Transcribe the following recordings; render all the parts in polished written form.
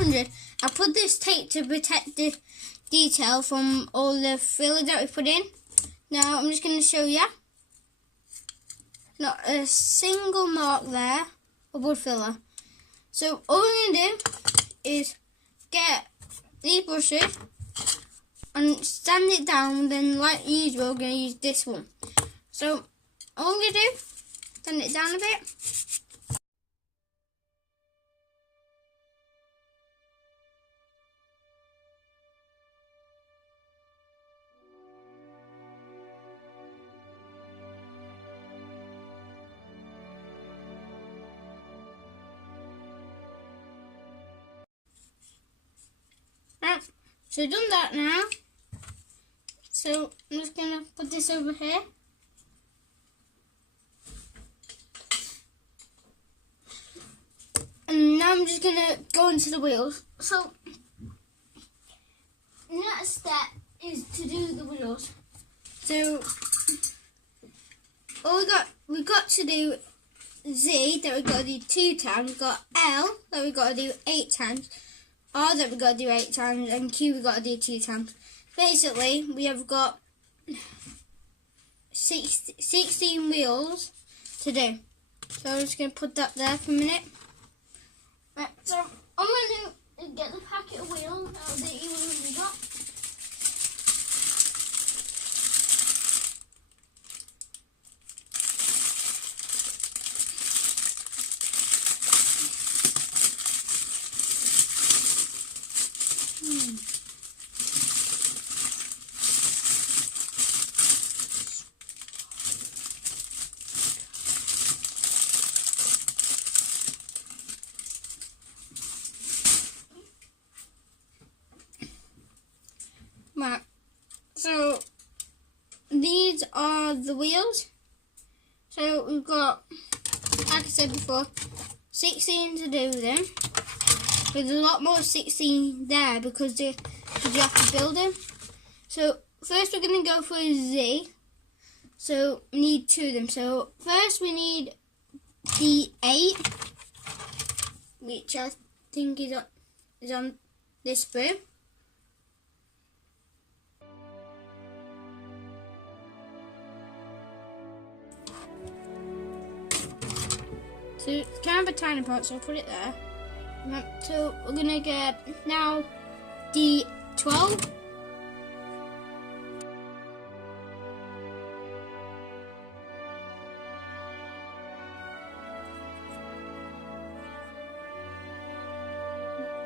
e100. I put this tape to protect the detail from all the filler that we put in. Now I'm just going to show you. Not a single mark there of wood filler. So all we're going to do is get these brushes and stand it down, then like usual we're going to use this one. So all I'm going to do, stand it down a bit. Right, so done that now. So I'm just going to put this over here. And now I'm just going to go into the wheels. So the next step is to do the wheels. So all we got to do Z that we got to do 2 times. We've got L that we got to do 8 times. R that we got to do 8 times, and Q we got to do 2 times. Basically, we have got 16 wheels to do. So I'm just going to put that there for a minute. Right, so I'm going to get the packet of wheels out of the e100 we got. Right, so these are the wheels. So we've got, like I said before, 16 to do them. There's a lot more 16 there because you have to build them. So first we're going to go for a Z. So we need 2 of them. So first we need the 8, which I think is on this broom. So it's kind of a tiny part, so I'll put it there. So we're going to get now the 12.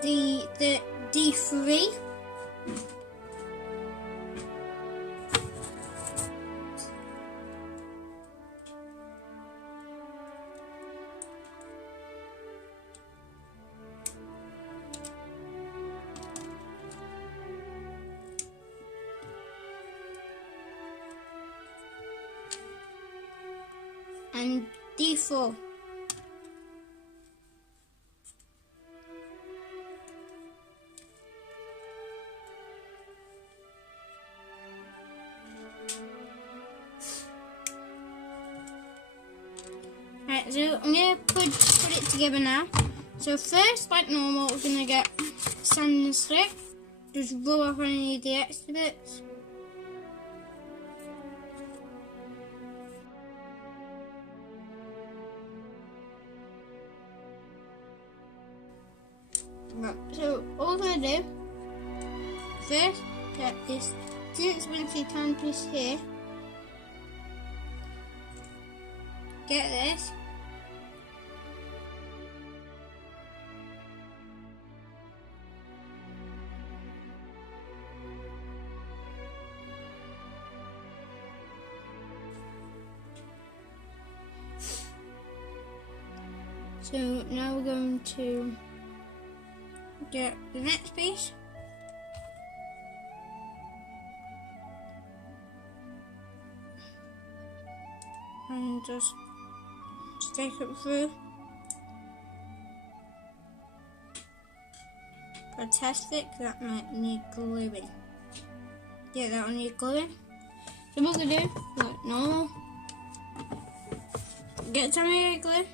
The D3. And D4. Right, so I'm going to put it together now. So first, like normal, we're going to get sand and stick. Just rub off any of the extra bits. Right, so all I'm going to do, first get this inexpensive tan piece here, get this, so now we're going to get the next piece. And just stick it through. For test it, that might need gluing. Yeah, that will need gluing. So what we're going to do, like normal, get some glue.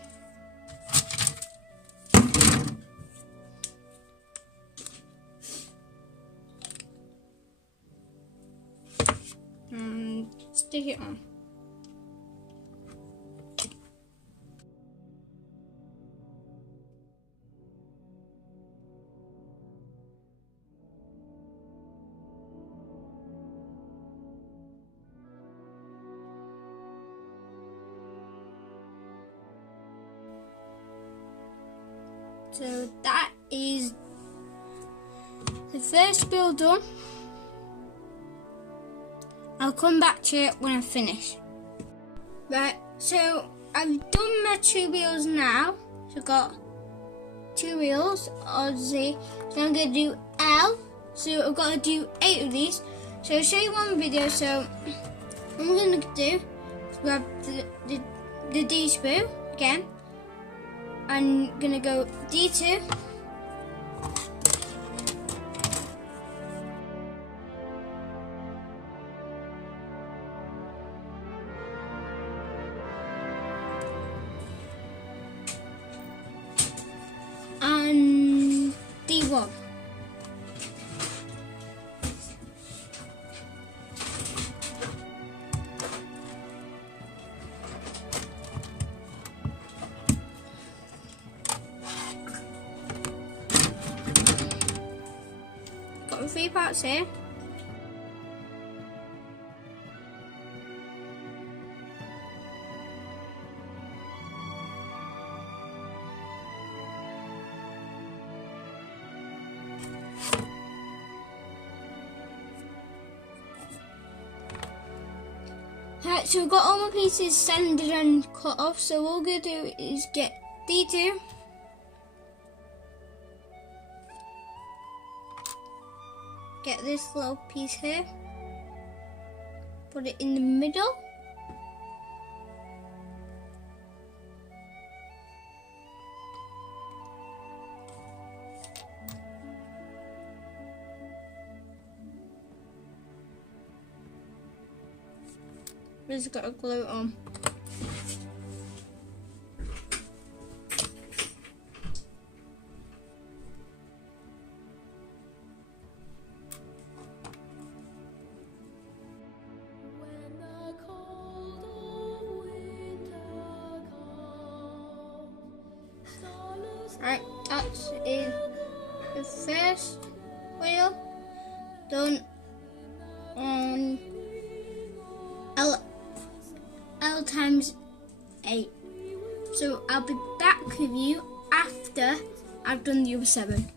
stick it on. So that is the first build done. I'll come back to it when I finish. Right, so I've done my 2 wheels now. So I've got 2 wheels, obviously. So I'm going to do L. So I've got to do 8 of these. So I'll show you one video. So what I'm going to do is grab the D screw again. I'm going to go D2. And D1. Got 3 parts here. Right, so we've got all my pieces sanded and cut off, so what we're going to do is get D2, get this little piece here, put it in the middle, just got to glue it on. Right, that's in the first wheel done on L times 8. So I'll be back with you after I've done the other 7.